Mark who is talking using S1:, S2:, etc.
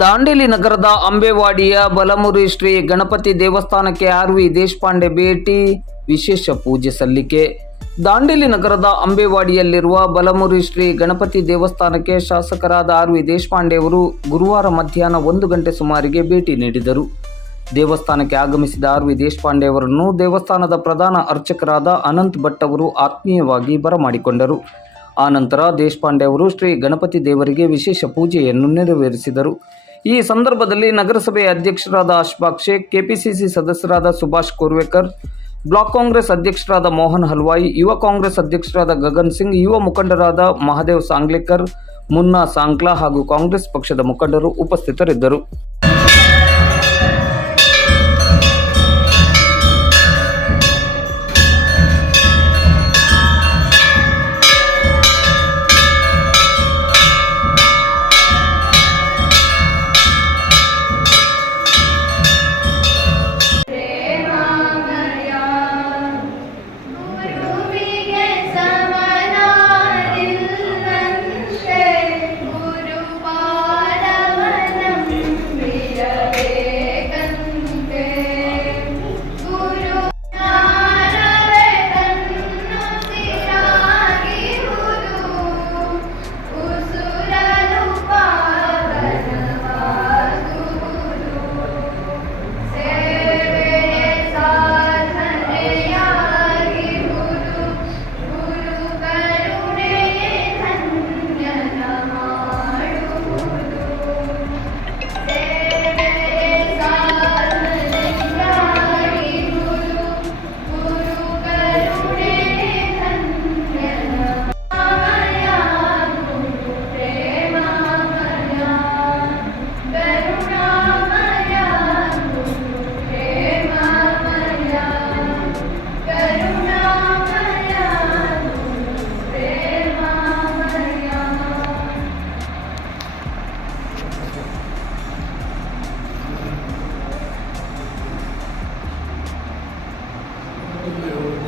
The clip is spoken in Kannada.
S1: ದಾಂಡೇಲಿ ನಗರದ ಅಂಬೆವಾಡಿಯ ಬಲಮುರಿ ಶ್ರೀ ಗಣಪತಿ ದೇವಸ್ಥಾನಕ್ಕೆ ಆರ್ ವಿ ದೇಶಪಾಂಡೆ ಭೇಟಿ, ವಿಶೇಷ ಪೂಜೆ ಸಲ್ಲಿಕೆ. ದಾಂಡೇಲಿ ನಗರದ ಅಂಬೆವಾಡಿಯಲ್ಲಿರುವ ಬಲಮುರಿ ಶ್ರೀ ಗಣಪತಿ ದೇವಸ್ಥಾನಕ್ಕೆ ಶಾಸಕರಾದ ಆರ್ ವಿ ದೇಶಪಾಂಡೆ ಅವರು ಗುರುವಾರ ಮಧ್ಯಾಹ್ನ ಒಂದು ಗಂಟೆ ಸುಮಾರಿಗೆ ಭೇಟಿ ನೀಡಿದರು. ದೇವಸ್ಥಾನಕ್ಕೆ ಆಗಮಿಸಿದ ಆರ್ ವಿ ದೇಶಪಾಂಡೆ ಅವರನ್ನು ದೇವಸ್ಥಾನದ ಪ್ರಧಾನ ಅರ್ಚಕರಾದ ಅನಂತ್ ಭಟ್ ಅವರು ಆತ್ಮೀಯವಾಗಿ ಬರಮಾಡಿಕೊಂಡರು. ಆನಂತರ ದೇಶಪಾಂಡೆ ಅವರು ಶ್ರೀ ಗಣಪತಿ ದೇವರಿಗೆ ವಿಶೇಷ ಪೂಜೆಯನ್ನು ನೆರವೇರಿಸಿದರು. ಈ ಸಂದರ್ಭದಲ್ಲಿ ನಗರಸಭೆ ಅಧ್ಯಕ್ಷರಾದ ಅಶ್ಫಾಕ್ ಶೇಖ್ ಕೆಪಿಸಿಸಿ ಸದಸ್ಯರಾದ ಸುಭಾಷ್ ಕೋರ್ವೇಕರ್, ಬ್ಲಾಕ್ ಕಾಂಗ್ರೆಸ್ ಅಧ್ಯಕ್ಷರಾದ ಮೋಹನ್ ಹಲ್ವಾಯಿ, ಯುವ ಕಾಂಗ್ರೆಸ್ ಅಧ್ಯಕ್ಷರಾದ ಗಗನ್ ಸಿಂಗ್, ಯುವ ಮುಖಂಡರಾದ ಮಹಾದೇವ್ ಸಾಂಗ್ಲೇಕರ್, ಮುನ್ನಾ ಸಾಂಕ್ಲಾ ಹಾಗೂ ಕಾಂಗ್ರೆಸ್ ಪಕ್ಷದ ಮುಖಂಡರು ಉಪಸ್ಥಿತರಿದ್ದರು.
S2: കിട്ടുന്ന രോഗം